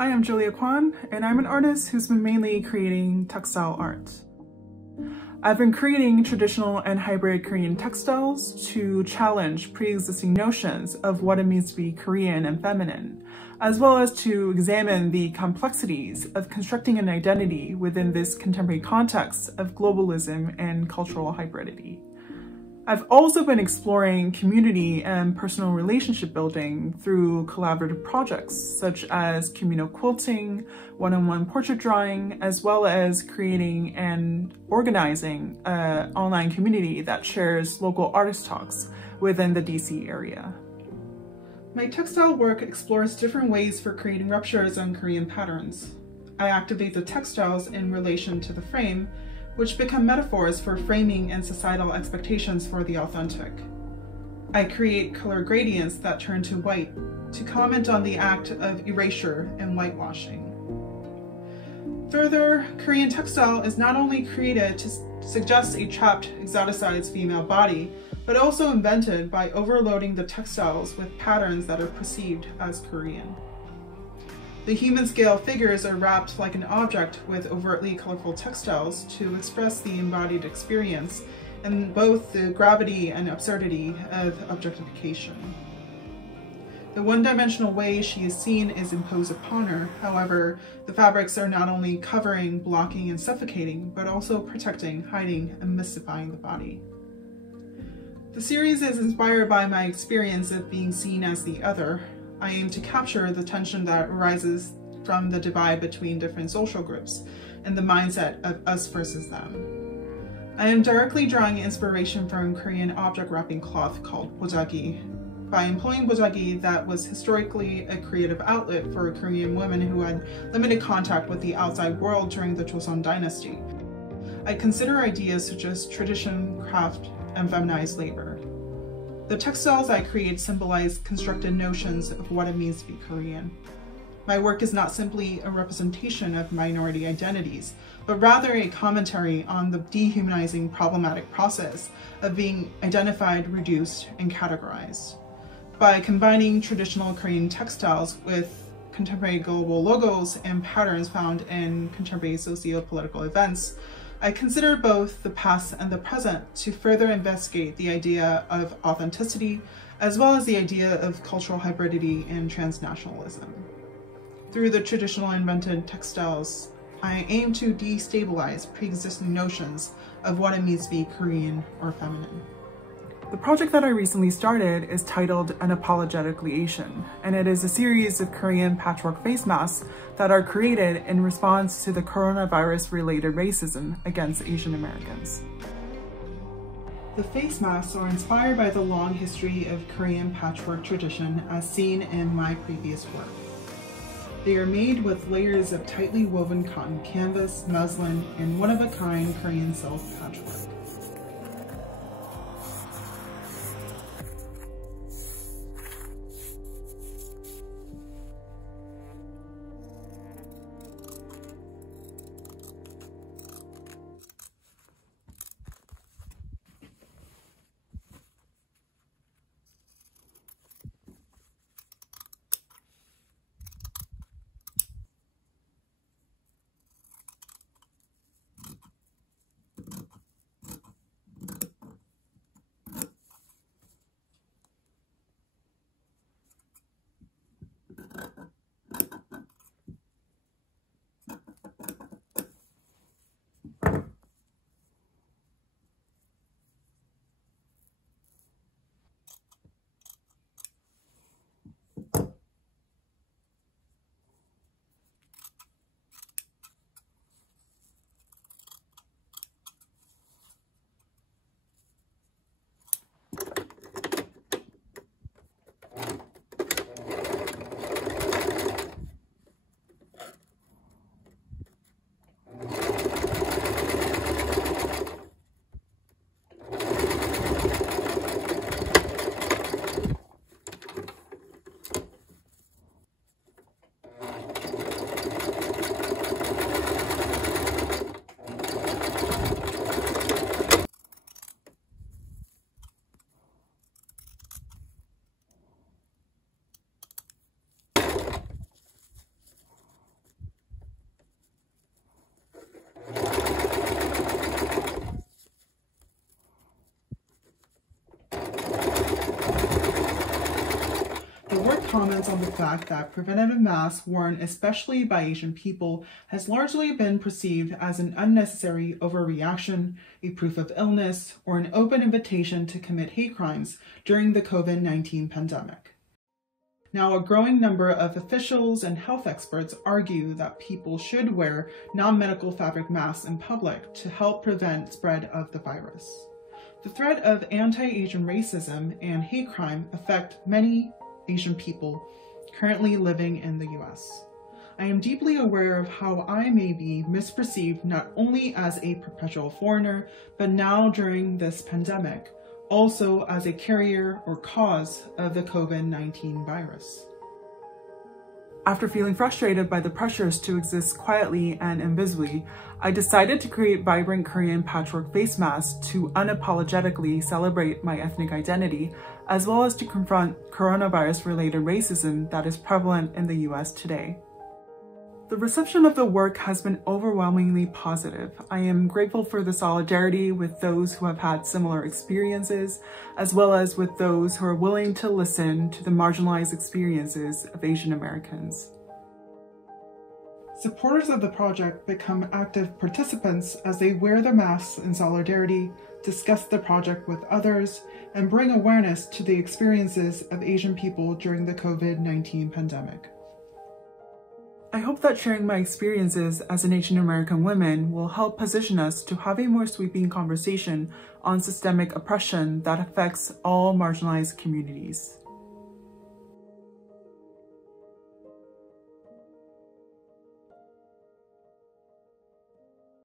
I am Julia Kwon, and I'm an artist who's been mainly creating textile art. I've been creating traditional and hybrid Korean textiles to challenge pre-existing notions of what it means to be Korean and feminine, as well as to examine the complexities of constructing an identity within this contemporary context of globalism and cultural hybridity. I've also been exploring community and personal relationship building through collaborative projects such as communal quilting, one-on-one portrait drawing, as well as creating and organizing an online community that shares local artist talks within the DC area. My textile work explores different ways for creating ruptures on Korean patterns. I activate the textiles in relation to the frame, which become metaphors for framing and societal expectations for the authentic. I create color gradients that turn to white to comment on the act of erasure and whitewashing. Further, Korean textile is not only created to suggest a trapped, exoticized female body, but also invented by overloading the textiles with patterns that are perceived as Korean. The human scale figures are wrapped like an object with overtly colorful textiles to express the embodied experience and both the gravity and absurdity of objectification. The one-dimensional way she is seen is imposed upon her. However, the fabrics are not only covering, blocking, and suffocating, but also protecting, hiding, and mystifying the body. The series is inspired by my experience of being seen as the other. I aim to capture the tension that arises from the divide between different social groups and the mindset of us versus them. I am directly drawing inspiration from Korean object wrapping cloth called bojagi. By employing bojagi that was historically a creative outlet for Korean women who had limited contact with the outside world during the Joseon dynasty, I consider ideas such as tradition, craft, and feminized labor. The textiles I create symbolize constructed notions of what it means to be Korean. My work is not simply a representation of minority identities, but rather a commentary on the dehumanizing problematic process of being identified, reduced, and categorized. By combining traditional Korean textiles with contemporary global logos and patterns found in contemporary socio-political events, I consider both the past and the present to further investigate the idea of authenticity, as well as the idea of cultural hybridity and transnationalism. Through the traditional invented textiles, I aim to destabilize pre-existing notions of what it means to be Korean or feminine. The project that I recently started is titled Unapologetically Asian, and it is a series of Korean patchwork face masks that are created in response to the coronavirus-related racism against Asian Americans. The face masks are inspired by the long history of Korean patchwork tradition as seen in my previous work. They are made with layers of tightly woven cotton canvas, muslin, and one-of-a-kind Korean silk patchwork. board comments on the fact that preventative masks worn especially by Asian people has largely been perceived as an unnecessary overreaction, a proof of illness, or an open invitation to commit hate crimes during the COVID-19 pandemic. Now, a growing number of officials and health experts argue that people should wear non-medical fabric masks in public to help prevent spread of the virus. The threat of anti-Asian racism and hate crime affect many Asian people currently living in the US. I am deeply aware of how I may be misperceived not only as a perpetual foreigner, but now during this pandemic, also as a carrier or cause of the COVID-19 virus. After feeling frustrated by the pressures to exist quietly and invisibly, I decided to create vibrant Korean patchwork face masks to unapologetically celebrate my ethnic identity, as well as to confront coronavirus-related racism that is prevalent in the US today. The reception of the work has been overwhelmingly positive. I am grateful for the solidarity with those who have had similar experiences, as well as with those who are willing to listen to the marginalized experiences of Asian Americans. Supporters of the project become active participants as they wear their masks in solidarity, discuss the project with others, and bring awareness to the experiences of Asian people during the COVID-19 pandemic. I hope that sharing my experiences as an Asian American woman will help position us to have a more sweeping conversation on systemic oppression that affects all marginalized communities.